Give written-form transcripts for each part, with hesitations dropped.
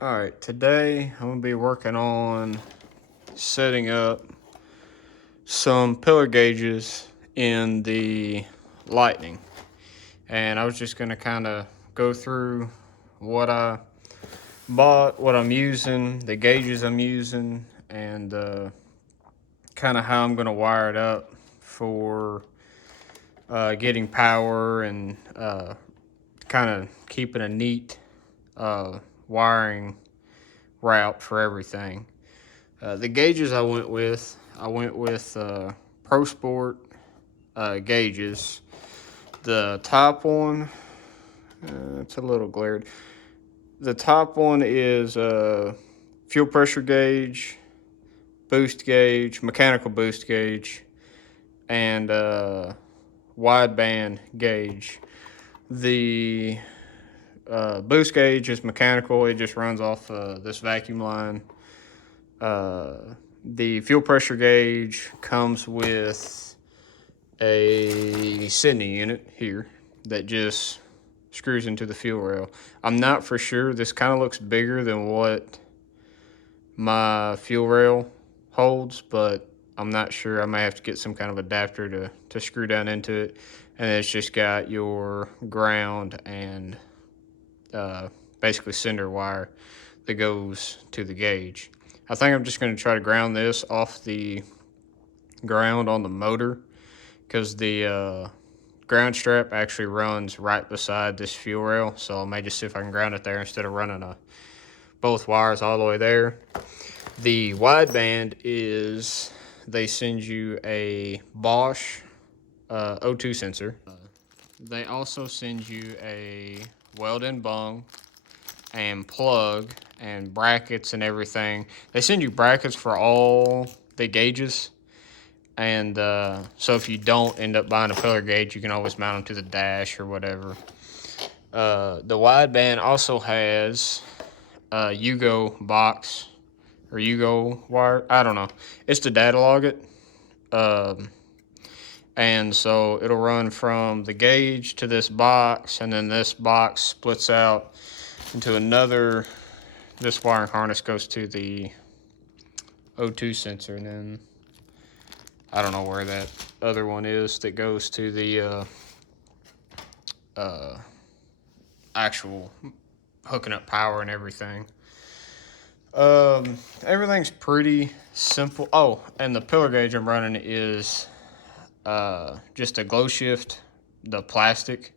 All right, today I'm gonna be working on setting up some pillar gauges in the Lightning, and I was just gonna kind of go through what I bought, what I'm using, the gauges I'm using, and kind of how I'm gonna wire it up for getting power and kind of keeping a neat wiring route for everything. The gauges I went with Prosport gauges. The top one, it's a little glared. The top one is fuel pressure gauge, boost gauge, mechanical boost gauge, and wideband gauge. The boost gauge is mechanical. It just runs off this vacuum line. The fuel pressure gauge comes with a sending unit here that just screws into the fuel rail. I'm not for sure. This kind of looks bigger than what my fuel rail holds, but I'm not sure. I may have to get some kind of adapter to screw down into it. And it's just got your ground and basically cinder wire that goes to the gauge. I think I'm just going to try to ground this off the ground on the motor because the ground strap actually runs right beside this fuel rail. So I may just see if I can ground it there instead of running both wires all the way there. The wideband is they send you a Bosch O2 sensor. They also send you a weld-in bung and plug and brackets and everything. They send you brackets for all the gauges. And so if you don't end up buying a pillar gauge, you can always mount them to the dash or whatever. The wideband also has a Yugo box or Yugo wire. I don't know. It's to data log it. And so it'll run from the gauge to this box, and then this box splits out into another. This wiring harness goes to the O2 sensor, and then I don't know where that other one is that goes to the actual hooking up power and everything. Everything's pretty simple. Oh, and the pillar gauge I'm running is just a glow shift, the plastic.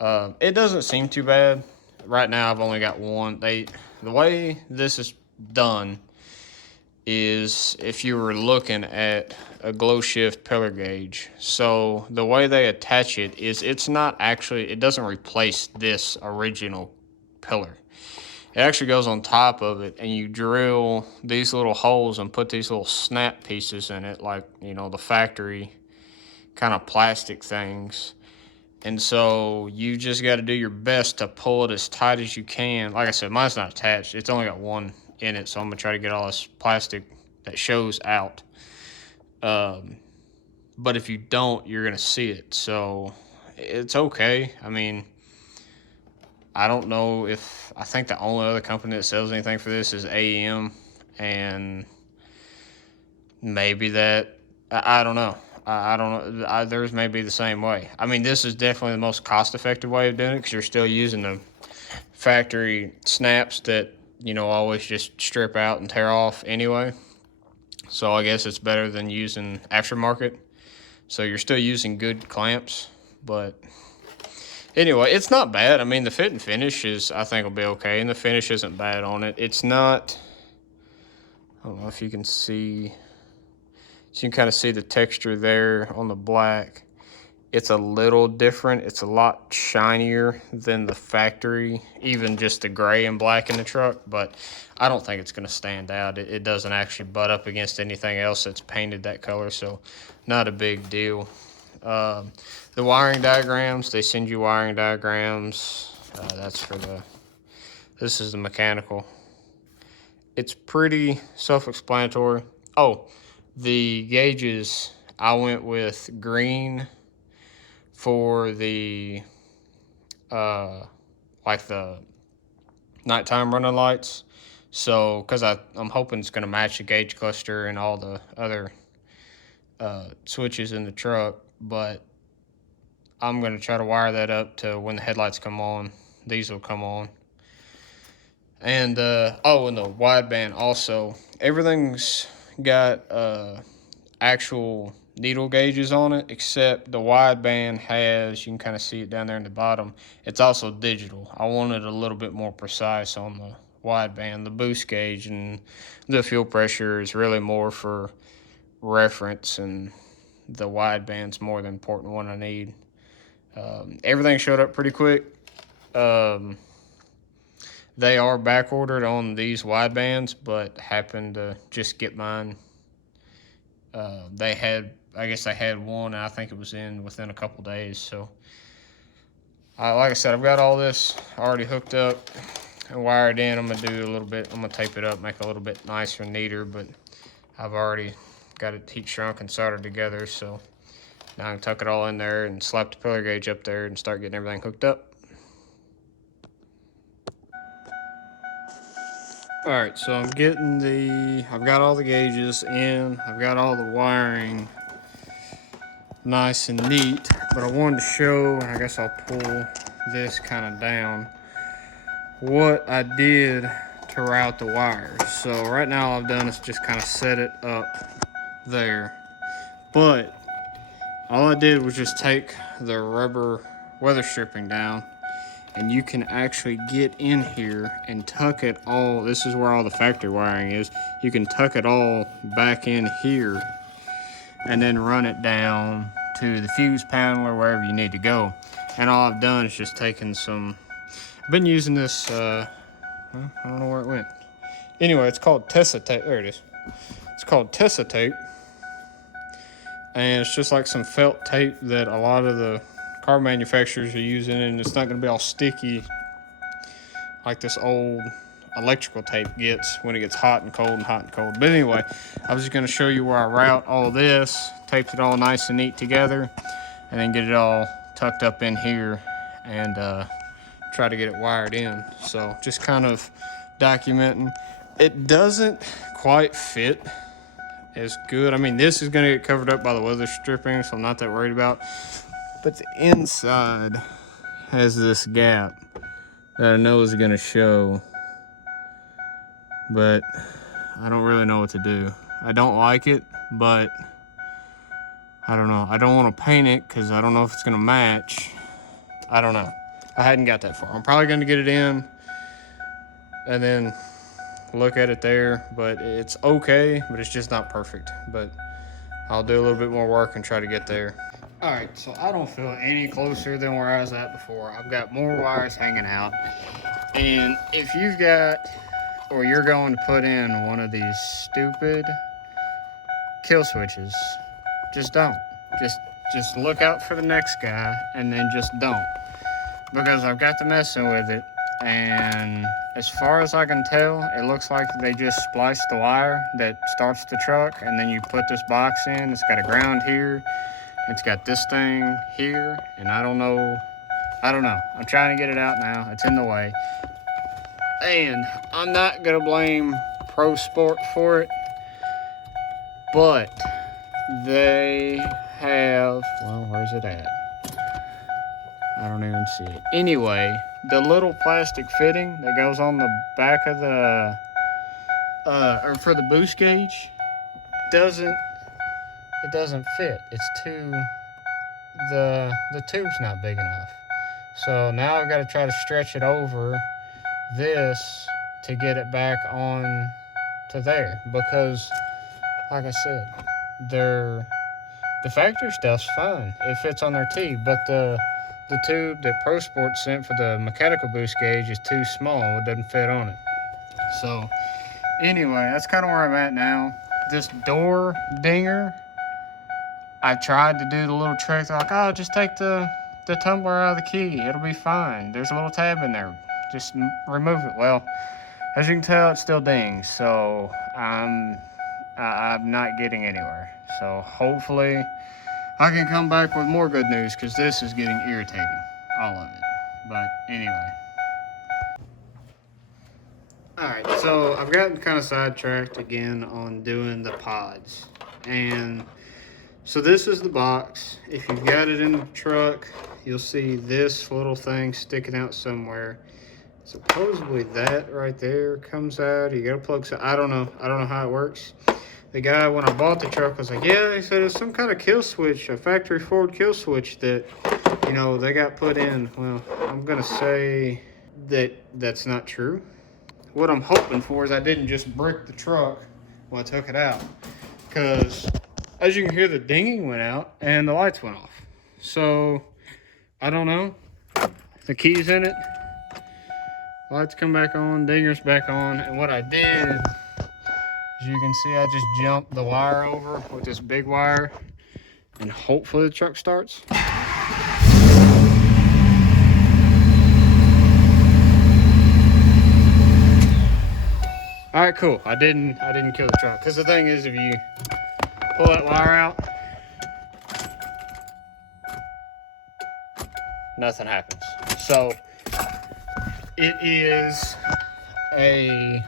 It doesn't seem too bad. Right now I've only got one. The way this is done is if you were looking at a glow shift pillar gauge. So the way they attach it is it doesn't replace this original pillar. It actually goes on top of it, and you drill these little holes and put these little snap pieces in it, like, the factory kind of plastic things. And so you just got to do your best to pull it as tight as you can. Like I said, mine's not attached. It's only got one in it, so I'm going to try to get all this plastic that shows out. But if you don't, you're going to see it. So it's okay. I mean, I don't know I think the only other company that sells anything for this is AM, and maybe that, I don't know. I don't know. Theirs may be the same way. I mean, this is definitely the most cost-effective way of doing it because you're still using the factory snaps that, always just strip out and tear off anyway. So I guess it's better than using aftermarket. So you're still using good clamps, but anyway, it's not bad. I mean, the fit and finish I think, will be okay, and the finish isn't bad on it. It's not, I don't know if you can see, so you can kind of see the texture there on the black. It's a little different. It's a lot shinier than the factory, even just the gray and black in the truck, but I don't think it's going to stand out. It doesn't actually butt up against anything else that's painted that color, so not a big deal. The wiring diagrams, they send you wiring diagrams. This is the mechanical. It's pretty self-explanatory. Oh, the gauges, I went with green for the like the nighttime running lights. So, because I'm hoping it's going to match the gauge cluster and all the other switches in the truck, but I'm going to try to wire that up to when the headlights come on, these will come on. And, oh, and the wideband also. Everything's got actual needle gauges on it, except the wideband has, you can kind of see it down there in the bottom, it's also digital. I wanted a little bit more precise on the wideband. The boost gauge and the fuel pressure is really more for reference, and the wideband's more the important one I need. Everything showed up pretty quick. They are back ordered on these widebands, but happened to just get mine. I guess they had one, and I think it was in within a couple days. So, like I said, I've got all this already hooked up and wired in. I'm gonna do a little bit. I'm gonna tape it up, make it a little bit nicer and neater. But I've already got it heat shrunk and soldered together. So now I can tuck it all in there and slap the pillar gauge up there and start getting everything hooked up. All right, so I've got all the gauges in, I've got all the wiring nice and neat, but I wanted to show, and I guess I'll pull this kind of down, what I did to route the wires. So right now all I've done is just kind of set it up there, but all I did was just take the rubber weather stripping down, and you can actually get in here and tuck it all. This is where all the factory wiring is. You can tuck it all back in here and then run it down to the fuse panel or wherever you need to go. And all I've done is just taken some, I've been using this, I don't know where it went. Anyway, it's called Tessa tape. There it is. It's called Tessa tape. And it's just like some felt tape that a lot of the car manufacturers are using, and it's not going to be all sticky like this old electrical tape gets when it gets hot and cold and hot and cold. But anyway, I was just going to show you where I route all this, taped it all nice and neat together, and then get it all tucked up in here and try to get it wired in. So just kind of documenting. It doesn't quite fit as good. I mean, this is going to get covered up by the weather stripping, so I'm not that worried about. But the inside has this gap that I know is going to show, but I don't really know what to do. I don't like it, but I don't know. I don't want to paint it because I don't know if it's going to match. I don't know. I hadn't got that far. I'm probably going to get it in and then look at it there, but it's okay, but it's just not perfect. But I'll do a little bit more work and try to get there. All right, so I don't feel any closer than where I was at before. I've got more wires hanging out. And if you've got, or you're going to put in one of these stupid kill switches, just don't. Just look out for the next guy and then just don't. Because I've got to messing with it, and as far as I can tell, it looks like they just spliced the wire that starts the truck, and then you put this box in. It's got a ground here. It's got this thing here, and I don't know. I'm trying to get it out now. It's in the way. And I'm not going to blame Prosport for it, but they have, well, where's it at? I don't even see it. Anyway, the little plastic fitting that goes on the back of the, or for the boost gauge, doesn't fit. It's the tube's not big enough. So now I've got to try to stretch it over this to get it back on to there, because like I said, the factory stuff's fine. It fits on their T, but the tube that Prosport sent for the mechanical boost gauge is too small. It doesn't fit on it. So anyway, that's kind of where I'm at now. This door dinger, I tried to do the little trick. They're like, oh, just take the tumbler out of the key. It'll be fine. There's a little tab in there. Just remove it. Well, as you can tell, it still dings. So I'm not getting anywhere. So hopefully I can come back with more good news, because this is getting irritating, all of it. But anyway. All right, so I've gotten kind of sidetracked again on doing the pods. And so this is the box. If you've got it in the truck, you'll see this little thing sticking out somewhere. Supposedly that right there comes out. You gotta plug some, I don't know how it works. The guy, when I bought the truck, was like, yeah, he said it's some kind of kill switch, a factory forward kill switch that, you know, they got put in. Well, I'm gonna say that that's not true. What I'm hoping for is I didn't just brick the truck when I took it out, because as you can hear, the dinging went out and the lights went off. So I don't know. The key's in it. Lights come back on, dinger's back on, and what I did, as you can see, I just jumped the wire over with this big wire, and hopefully the truck starts. All right, cool. I didn't kill the truck, because the thing is, if you pull that wire out, nothing happens. So it is a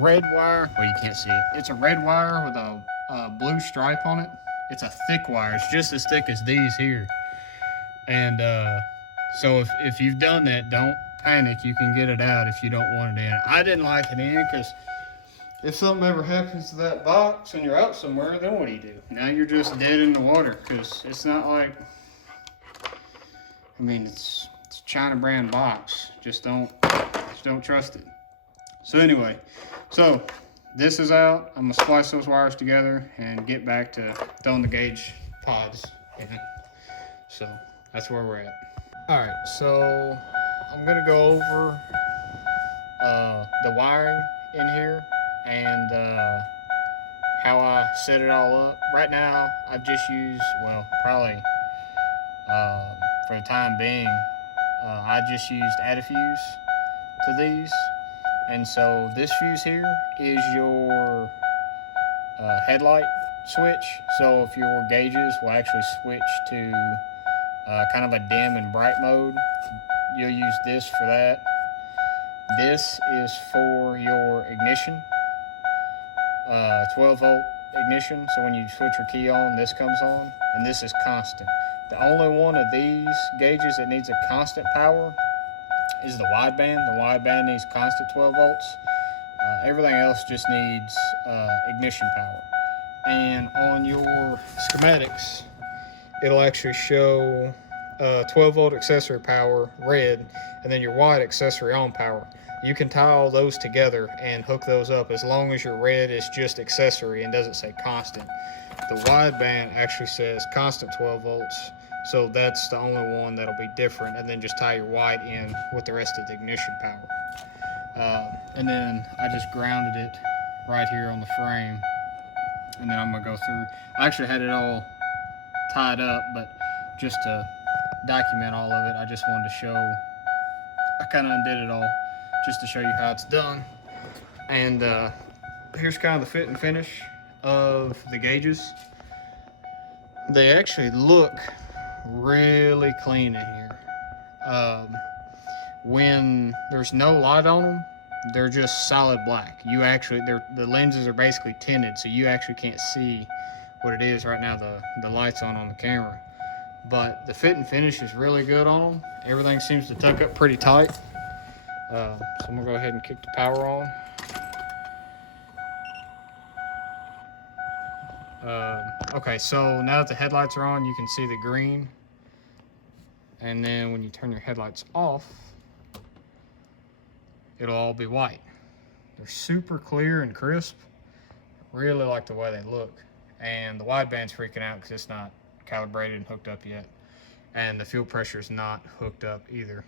red wire. Well, you can't see it. It's a red wire with a blue stripe on it. It's a thick wire. It's just as thick as these here. And so if you've done that, don't panic. You can get it out if you don't want it in. I didn't like it in because if something ever happens to that box and you're out somewhere, then what do you do? Now you're just dead in the water, because it's not like, I mean, it's a China brand box. Just don't trust it. So anyway, so this is out. I'm gonna splice those wires together and get back to throwing the gauge pods in. So that's where we're at. All right, so I'm gonna go over the wiring in here and how I set it all up. Right now, I've just used, well, probably for the time being, I just used add a fuse to these. And so this fuse here is your headlight switch. So if your gauges will actually switch to kind of a dim and bright mode, you'll use this for that. This is for your ignition, 12 volt ignition. So when you switch your key on, this comes on, and this is constant. The only one of these gauges that needs a constant power is the wideband. The wideband needs constant 12 volts. Everything else just needs ignition power. And on your schematics, it'll actually show 12 volt accessory power red, and then your white accessory on power. You can tie all those together and hook those up as long as your red is just accessory and doesn't say constant. The wideband actually says constant 12 volts, so that's the only one that'll be different, and then just tie your white in with the rest of the ignition power. And then I just grounded it right here on the frame, and then I'm gonna go through. I actually had it all tied up, but just to document all of it, I just wanted to show, I kind of undid it all just to show you how it's done. And here's kind of the fit and finish of the gauges. They actually look really clean in here. When there's no light on them, they're just solid black. You actually, the lenses are basically tinted, so you actually can't see what it is right now. The light's on the camera, but the fit and finish is really good on them. Everything seems to tuck up pretty tight. So I'm gonna go ahead and kick the power on. Okay, so now that the headlights are on, you can see the green. And then when you turn your headlights off, it'll all be white. They're super clear and crisp. Really like the way they look. And the wideband's freaking out because it's not calibrated and hooked up yet. And the fuel pressure is not hooked up either.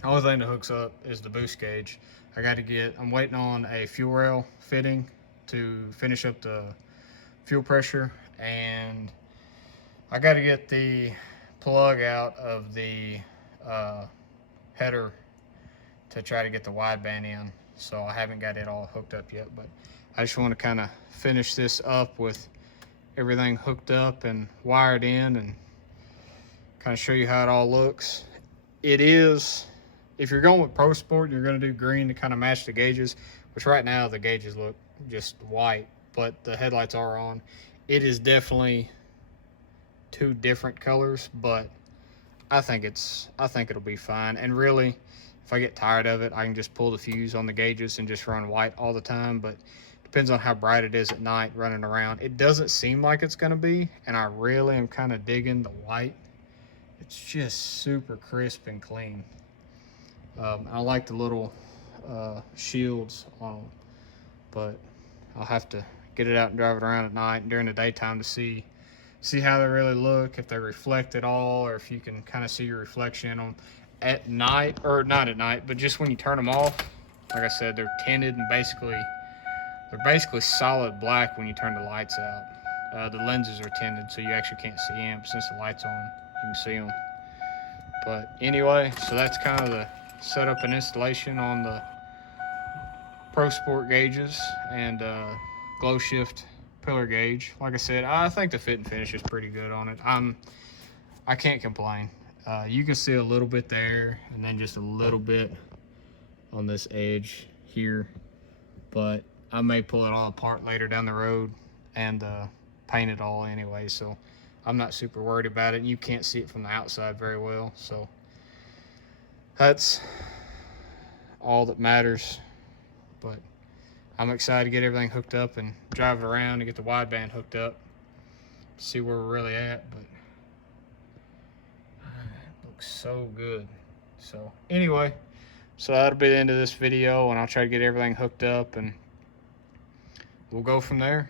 The only thing that hooks up is the boost gauge. I'm waiting on a fuel rail fitting to finish up the fuel pressure, and I got to get the plug out of the header to try to get the wideband in. So I haven't got it all hooked up yet, but I just want to kind of finish this up with everything hooked up and wired in, and kind of show you how it all looks. It is if you're going with Prosport, you're going to do green to kind of match the gauges, which right now the gauges look just white, but the headlights are on. It is definitely two different colors, but I think it'll be fine. And really, if I get tired of it, I can just pull the fuse on the gauges and just run white all the time. But depends on how bright it is at night running around. It doesn't seem like it's going to be, and I really am kind of digging the white. It's just super crisp and clean. I like the little shields on them, but I'll have to get it out and drive it around at night and during the daytime to see how they really look, if they reflect at all, or if you can kind of see your reflection in them at night, or not at night, but just when you turn them off. Like I said, they're tinted and they're basically solid black when you turn the lights out. The lenses are tinted, so you actually can't see them. Since the light's on, you can see them. But anyway, so that's kind of the setup and installation on the Prosport gauges and glow shift pillar gauge. Like I said, I think the fit and finish is pretty good on it. I can't complain. You can see a little bit there, and then just a little bit on this edge here, but I may pull it all apart later down the road and paint it all anyway, so I'm not super worried about it. You can't see it from the outside very well, so that's all that matters. But I'm excited to get everything hooked up and drive it around and get the wideband hooked up, see where we're really at. But it looks so good. So anyway, so that'll be the end of this video, and I'll try to get everything hooked up and we'll go from there.